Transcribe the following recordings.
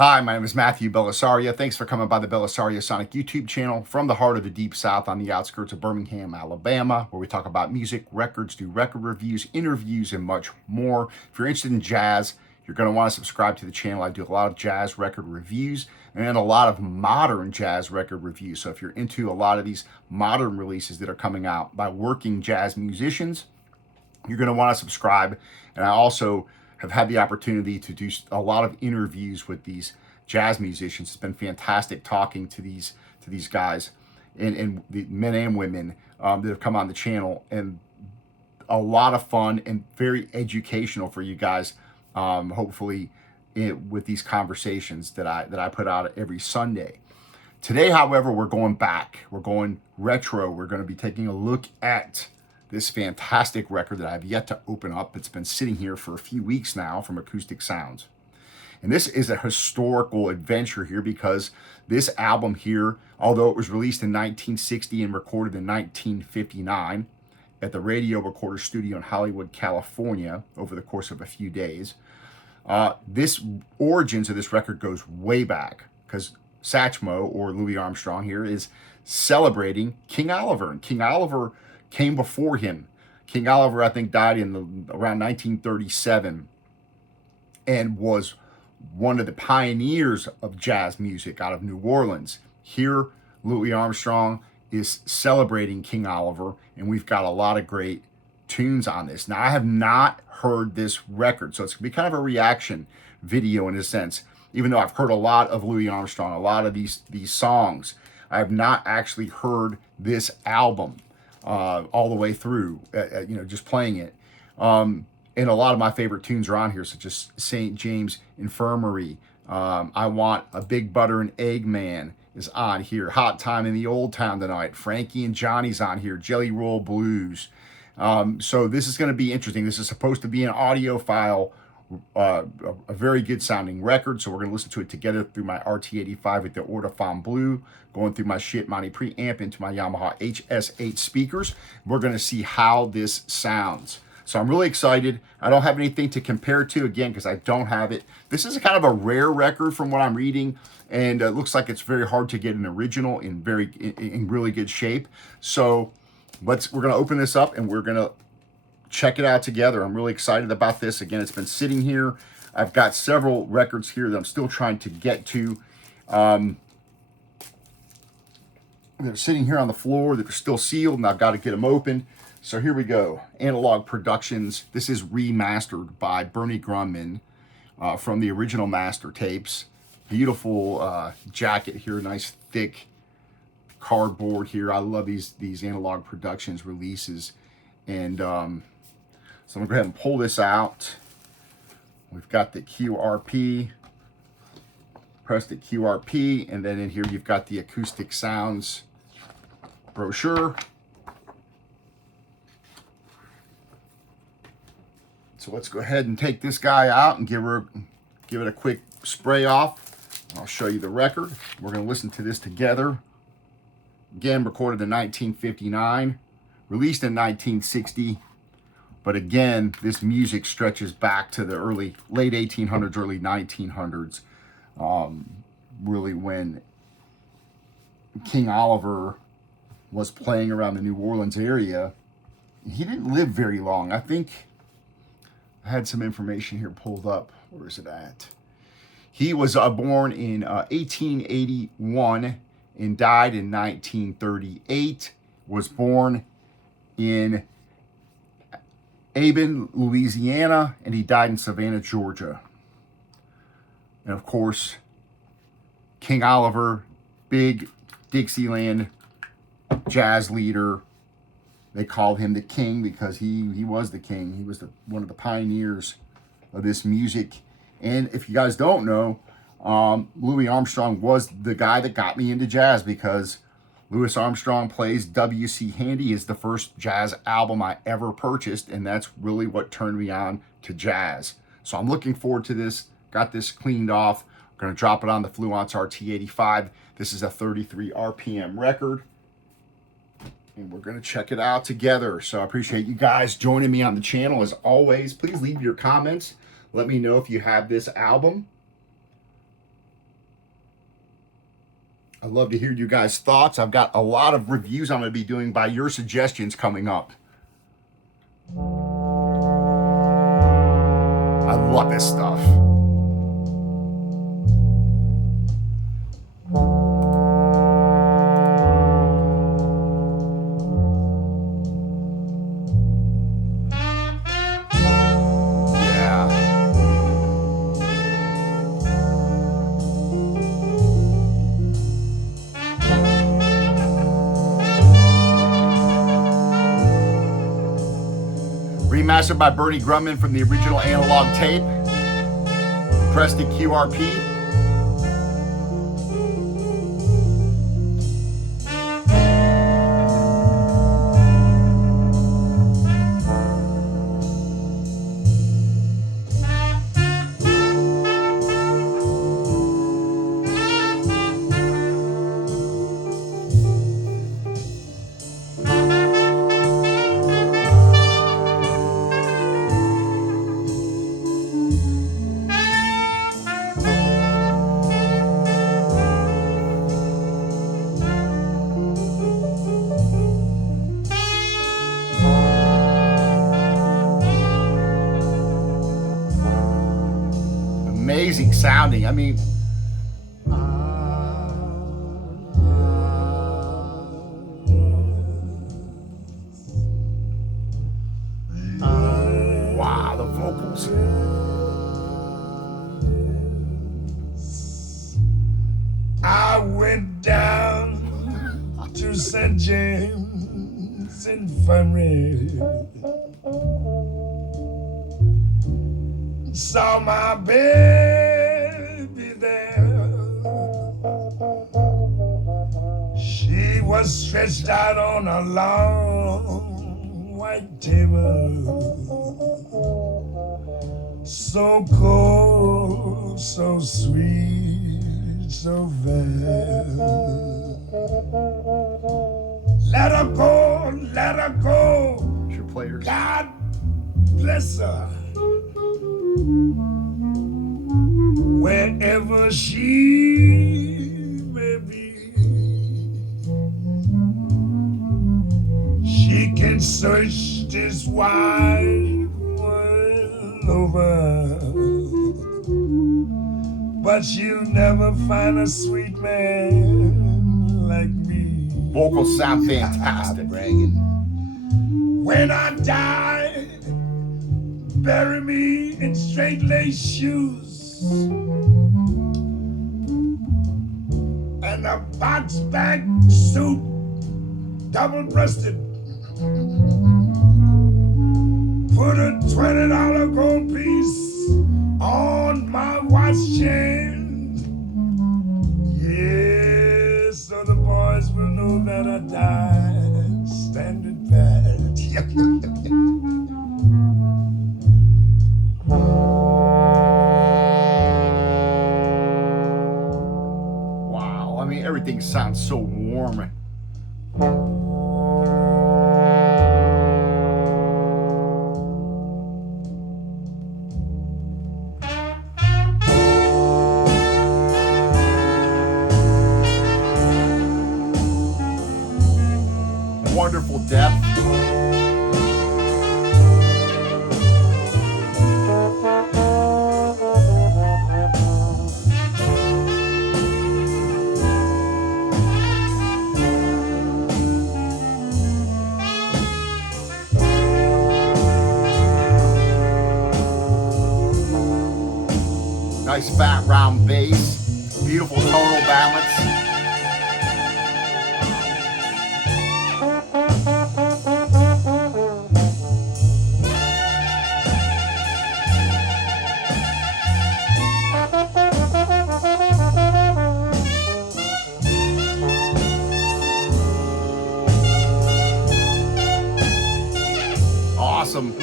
Hi, my name is Matthew Bellisario. Thanks for coming by the BellisarioSonic YouTube channel from the heart of the Deep South on the outskirts of Birmingham, Alabama, where we talk about music, records, do record reviews, interviews, and much more. If you're interested in jazz, you're going to want to subscribe to the channel. I do a lot of jazz record reviews and a lot of modern jazz record reviews. So if you're into a lot of these modern releases that are coming out by working jazz musicians, you're going to want to subscribe. And I also have had the opportunity to do a lot of interviews with these jazz musicians. It's been fantastic talking to these guys and the men and women that have come on the channel, and a lot of fun and very educational for you guys. Hopefully, with these conversations that I put out every Sunday. Today, however, we're going back. We're going retro. We're going to be taking a look at this fantastic record that I've yet to open up. It's been sitting here for a few weeks now from Acoustic Sounds. And this is a historical adventure here because this album here, although it was released in 1960 and recorded in 1959 at the Radio Recorder Studio in Hollywood, California, over the course of a few days, this origins of this record goes way back because Satchmo, or Louis Armstrong here, is celebrating King Oliver. And King Oliver came before him. King Oliver, I think, died in around 1937 and was one of the pioneers of jazz music out of New Orleans. Here, Louis Armstrong is celebrating King Oliver, and we've got a lot of great tunes on this. Now, I have not heard this record, so it's going to be kind of a reaction video in a sense. Even though I've heard a lot of Louis Armstrong, a lot of these songs, I have not actually heard this album all the way through, just playing it. And a lot of my favorite tunes are on here, such as St. James Infirmary. I Want a Big Butter and Egg Man is on here. Hot Time in the Old Town Tonight. Frankie and Johnny's on here. Jelly Roll Blues. So this is going to be interesting. This is supposed to be an audiophile, a very good sounding record. So we're going to listen to it together through my RT85 with the Ortofon Blue, going through my Shit Money preamp into my Yamaha HS8 speakers. We're going to see how this sounds. So I'm really excited. I don't have anything to compare to, again, because I don't have it. This is kind of a rare record from what I'm reading, and it looks like it's very hard to get an original in really good shape. So we're going to open this up and we're going to check it out together. I'm really excited about this. Again, it's been sitting here. I've got several records here that I'm still trying to get to. They're sitting here on the floor that are still sealed, and I've got to get them open. So here we go. Analogue Productions. This is remastered by Bernie Grundman from the original master tapes. Beautiful jacket here, nice thick cardboard here. I love these Analogue Productions releases. And so I'm going to go ahead and pull this out. We've got the QRP. Press the QRP, and then in here you've got the Acoustic Sounds brochure. So let's go ahead and take this guy out and give it a quick spray off. I'll show you the record. We're going to listen to this together. Again, recorded in 1959, released in 1960. But again, this music stretches back to the late 1800s, early 1900s. Really when King Oliver was playing around the New Orleans area. He didn't live very long. I think I had some information here pulled up. Where is it at? He was born in 1881 and died in 1938. Was born in Aben, Louisiana, and he died in Savannah, Georgia. And of course, King Oliver, big Dixieland jazz leader. They called him the king because he was the king. He was one of the pioneers of this music. And if you guys don't know, Louis Armstrong was the guy that got me into jazz, because Louis Armstrong Plays W.C. Handy is the first jazz album I ever purchased, and that's really what turned me on to jazz. So I'm looking forward to this. Got this cleaned off. I'm going to drop it on the Fluence RT85. This is a 33 RPM record, and we're going to check it out together. So I appreciate you guys joining me on the channel. As always, please leave your comments. Let me know if you have this album. I'd love to hear you guys' thoughts. I've got a lot of reviews I'm going to be doing by your suggestions coming up. I love this stuff. Remastered by Grundman from the original Analogue tape. Pressed to QRP. Amazing sounding. I mean, wow, the vocals. I went down to St. James Infirmary, saw my baby there. She was stretched out on a long white table, so cold, so sweet, so fair. Let her go, let her go. Your players. God bless her. Wherever she may be, she can search this wide world over, but she'll never find a sweet man like me. Vocals sound fantastic. When I die, bury me in straight lace shoes and a box back suit, double-breasted. Put a $20 gold piece on my watch chain. Yeah, so the boys will know that I died standing pat. Wow, I mean, everything sounds so warm. Wonderful depth. Nice fat round bass, beautiful tonal balance. Awesome.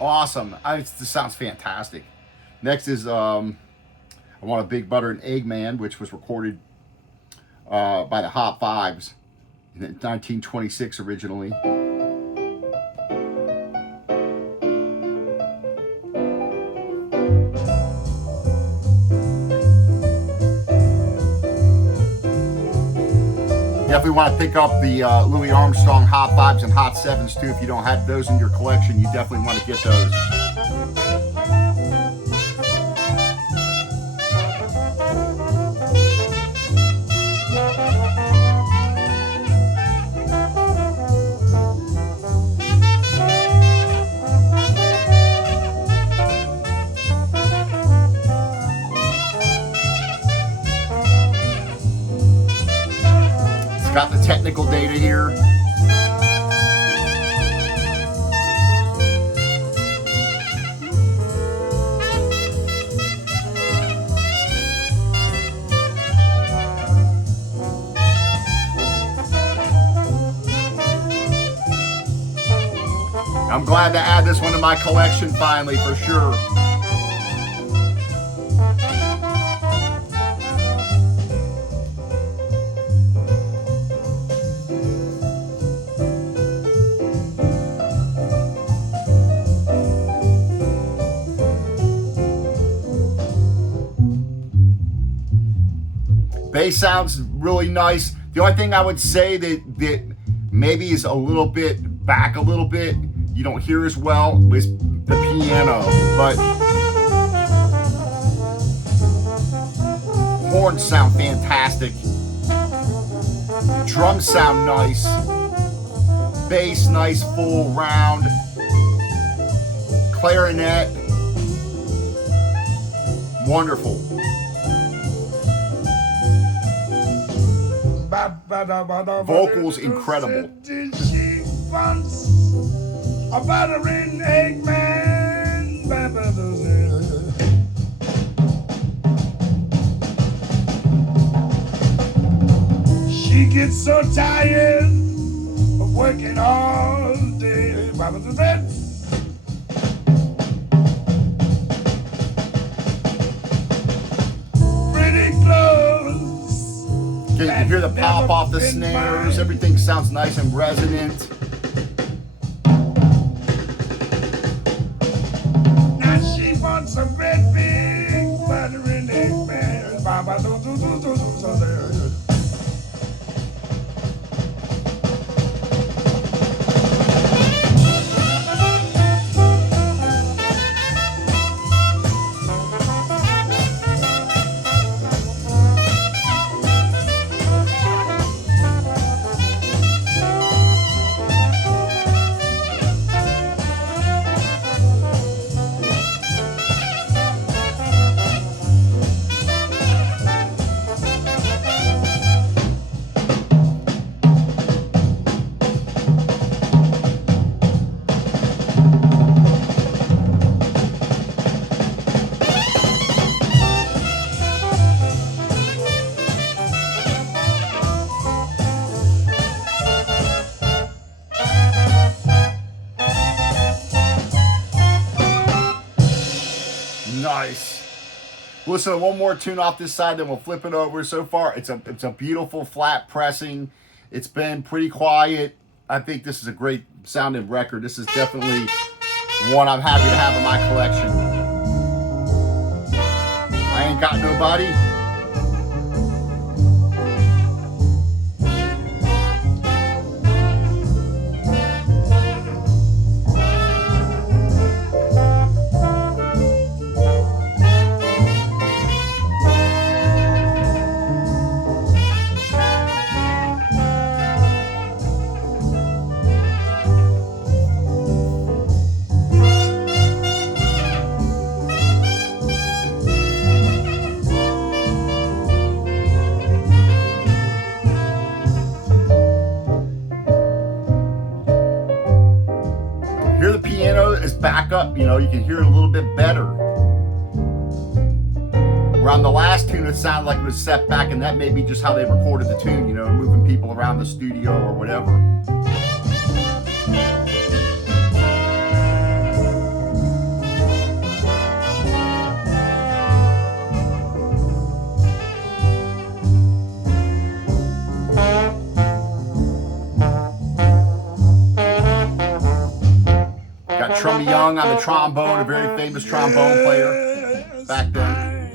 Awesome. This sounds fantastic. Next is, I I Want a Big Butter and Egg Man, which was recorded by the Hot Fives in 1926 originally. Definitely want to pick up the Louis Armstrong Hot Fives and Hot Sevens too. If you don't have those in your collection, you definitely want to get those. Got the technical data here. I'm glad to add this one to my collection finally, for sure. Bass sounds really nice. The only thing I would say that maybe is a little bit back a little bit, you don't hear as well, is the piano. But horns sound fantastic. Drums sound nice. Bass nice, full, round. Clarinet, wonderful. Vocals incredible. She wants a buttering egg man. She gets so tired of working all day. Pretty clothes. You can hear the pop off the snares. Everything sounds nice and resonant. Now she wants a great big buttering egg man. Nice. Listen to one more tune off this side, then we'll flip it over. So far, it's a beautiful flat pressing. It's been pretty quiet. I think this is a great sounding record. This is definitely one I'm happy to have in my collection. I Ain't Got Nobody. Hear the piano is back up, you know, you can hear it a little bit better. Where on the last tune it sounded like it was set back, and that may be just how they recorded the tune, you know, moving people around the studio or whatever. Young on the trombone, a very famous trombone player back then.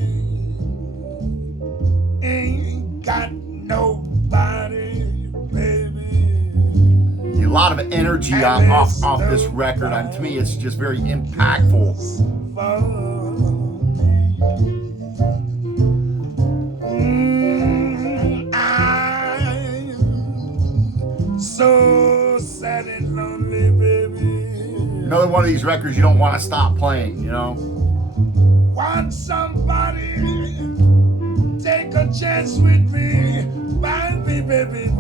I ain't got nobody, baby. A lot of energy off this record. And to me, it's just very impactful. I'm so sad and lonely, baby. Another one of these records you don't want to stop playing, you know? Want somebody take a chance with me, baby, baby.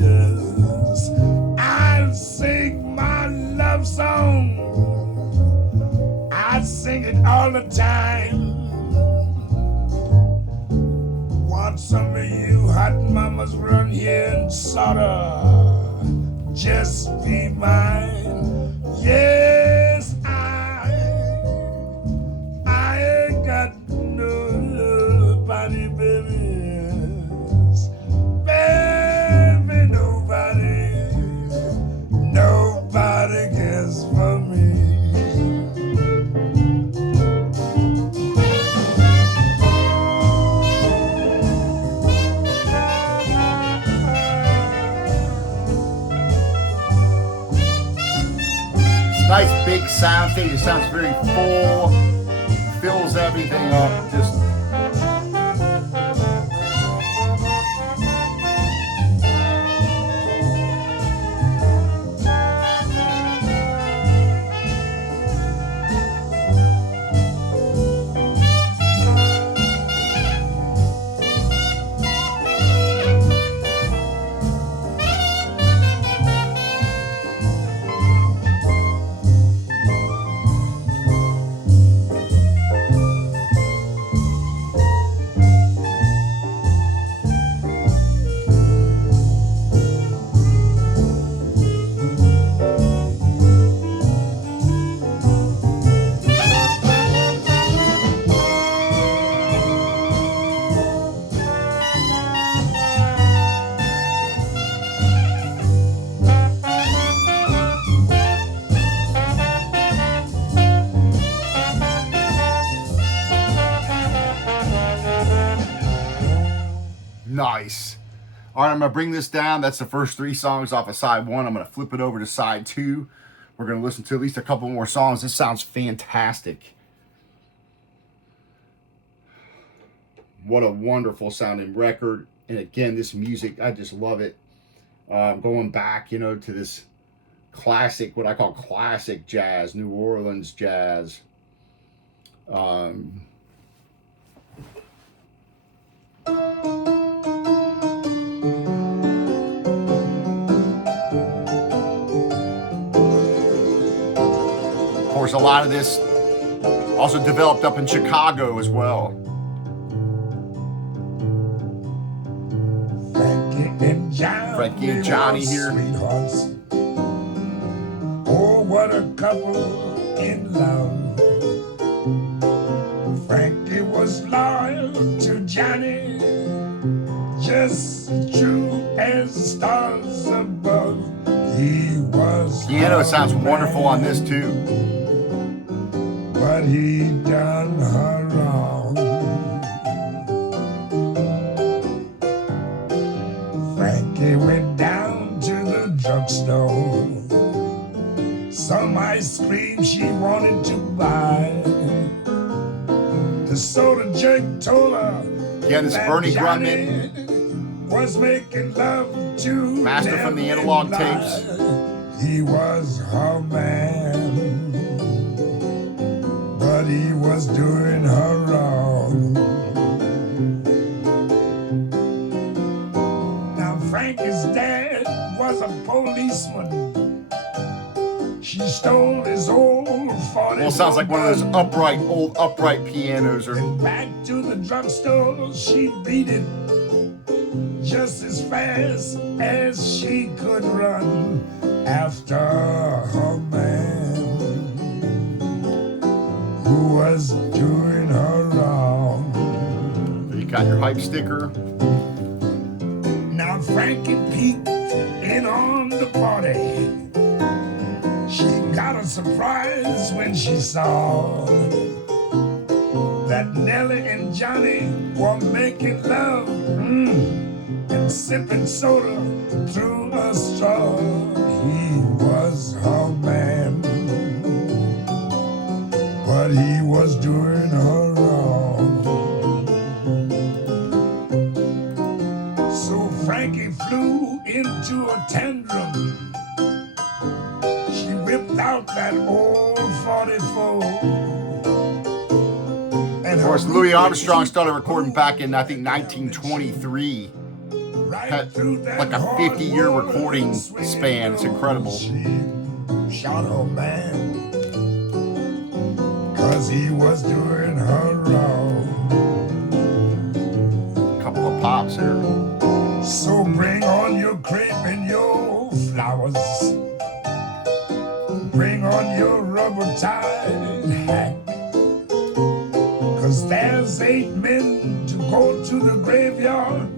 Yes. I'll sing my love song. I sing it all the time. Want some of you hot mamas run here and sorta just be mine. Yes, I ain't got nobody, baby. Baby, nobody cares for me. Nice big sound stage. It sounds very full, fills everything up. Just nice. All right, I'm going to bring this down. That's the first 3 songs off of side 1. I'm going to flip it over to side 2. We're going to listen to at least a couple more songs. This sounds fantastic. What a wonderful sounding record. And again, this music, I just love it. Going back, you know, to this classic, what I call classic jazz, New Orleans jazz. Of course, a lot of this also developed up in Chicago as well. Frankie and Johnny here. Sweethearts. Oh, what a couple in love. Frankie was loyal to Johnny, just true as stars above. He was Piano sounds wonderful on this too. But he done her wrong. Frankie went down to the drugstore. Some ice cream she wanted to buy. The soda jerk told her Again, this is Bernie Grundman, was making love to master from the Analogue tapes. He was her man, but he was doing her wrong. Now Frankie's dad was a policeman. She stole his old 40. Well, sounds like one of those old upright pianos. Or back to the drugstore, she beat it just as fast as she could run after her man who was doing her wrong. You got your hype sticker. Now Frankie peeked in on the party. She got a was surprised when she saw that Nellie and Johnny were making love and sipping soda through a straw. He was her man, but he was doing her wrong. So Frankie flew into a tantrum. She whipped out that old 44. Of course, Louis Armstrong started recording back in, I think, 1923. Had like a 50-year recording span. It's incredible. She shot her man, 'cause he was doing her wrong. Couple of pops here. So bring on your crepe and your flowers. Bring on your rubber-tied hat. 'Cause there's 8 men to go to the graveyard,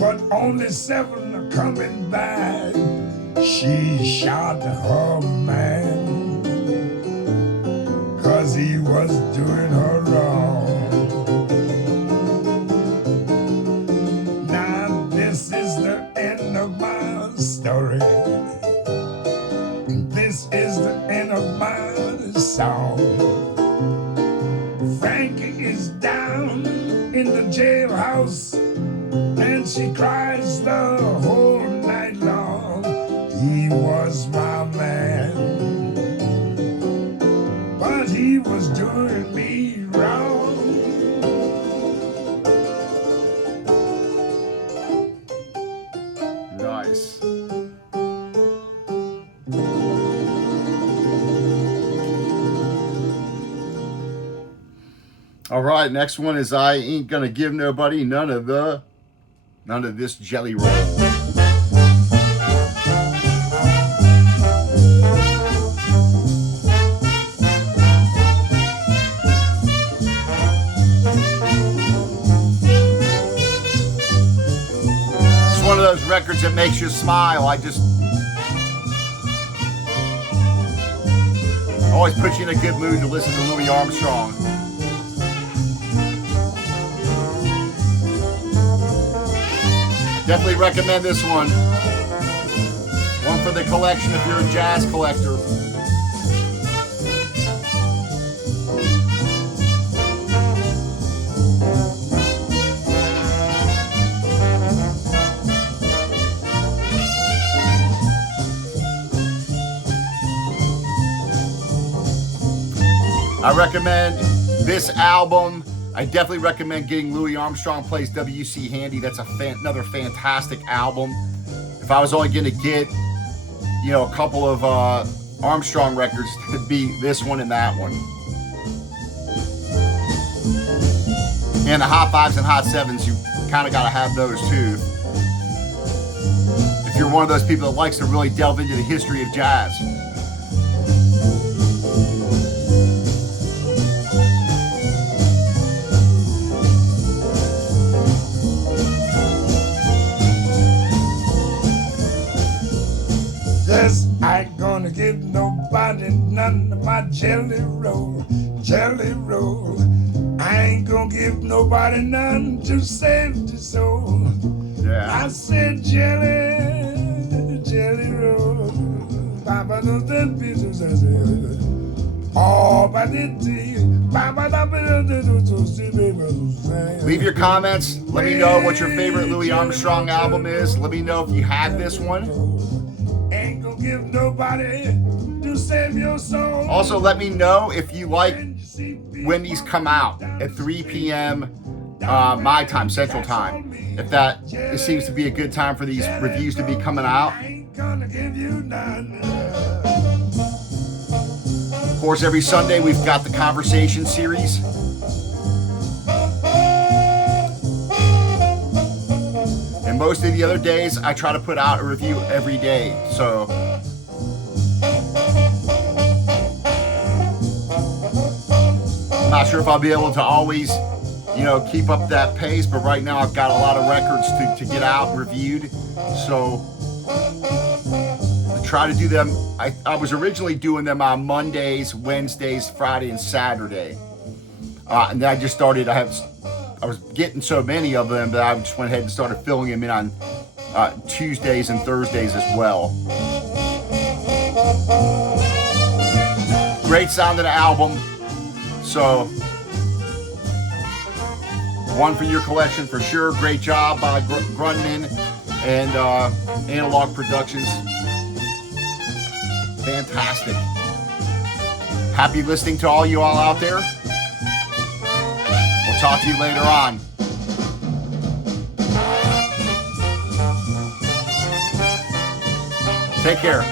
but only 7 are coming back. She shot her man, 'cause he was doing her wrong. Now this is the end of my story. This is the end of my song. Frankie is down in the jailhouse, and she cries the whole night long. He was my man, but he was doing me wrong. Nice. All right, next one is I Ain't Gonna Give Nobody None of This Jelly Roll. It's one of those records that makes you smile. I just always put you in a good mood to listen to Louis Armstrong. Definitely recommend this one. One for the collection if you're a jazz collector. I recommend this album. I definitely recommend getting Louis Armstrong Plays WC Handy. That's another fantastic album. If I was only going to get, a couple of Armstrong records, it'd be this one and that one. And the Hot 5s and Hot 7s, you kind of got to have those too. If you're one of those people that likes to really delve into the history of jazz. I ain't gonna give nobody none of my jelly roll, jelly roll. I ain't gonna give nobody none to save the soul. Yeah. I said jelly, jelly roll. Papa knows that pieces I said. Oh, but leave your comments. Let me know what your favorite Louis Armstrong album is. Let me know if you have this one. Ain't gonna give nobody to save your soul. Also, let me know if you like when these come out at 3 p.m. My time, Central Time. If it seems to be a good time for these reviews to be coming out. Of course, every Sunday we've got the Conversation series. And most of the other days, I try to put out a review every day. So I'm not sure if I'll be able to always, keep up that pace. But right now, I've got a lot of records to get out reviewed. So try to do them. I was originally doing them on Mondays, Wednesdays, Friday, and Saturday. And then I just started, I was getting so many of them that I just went ahead and started filling them in on Tuesdays and Thursdays as well. Great sound of the album. So, one for your collection for sure. Great job by Grundman and Analogue Productions. Fantastic. Happy listening to all you all out there. We'll talk to you later on. Take care.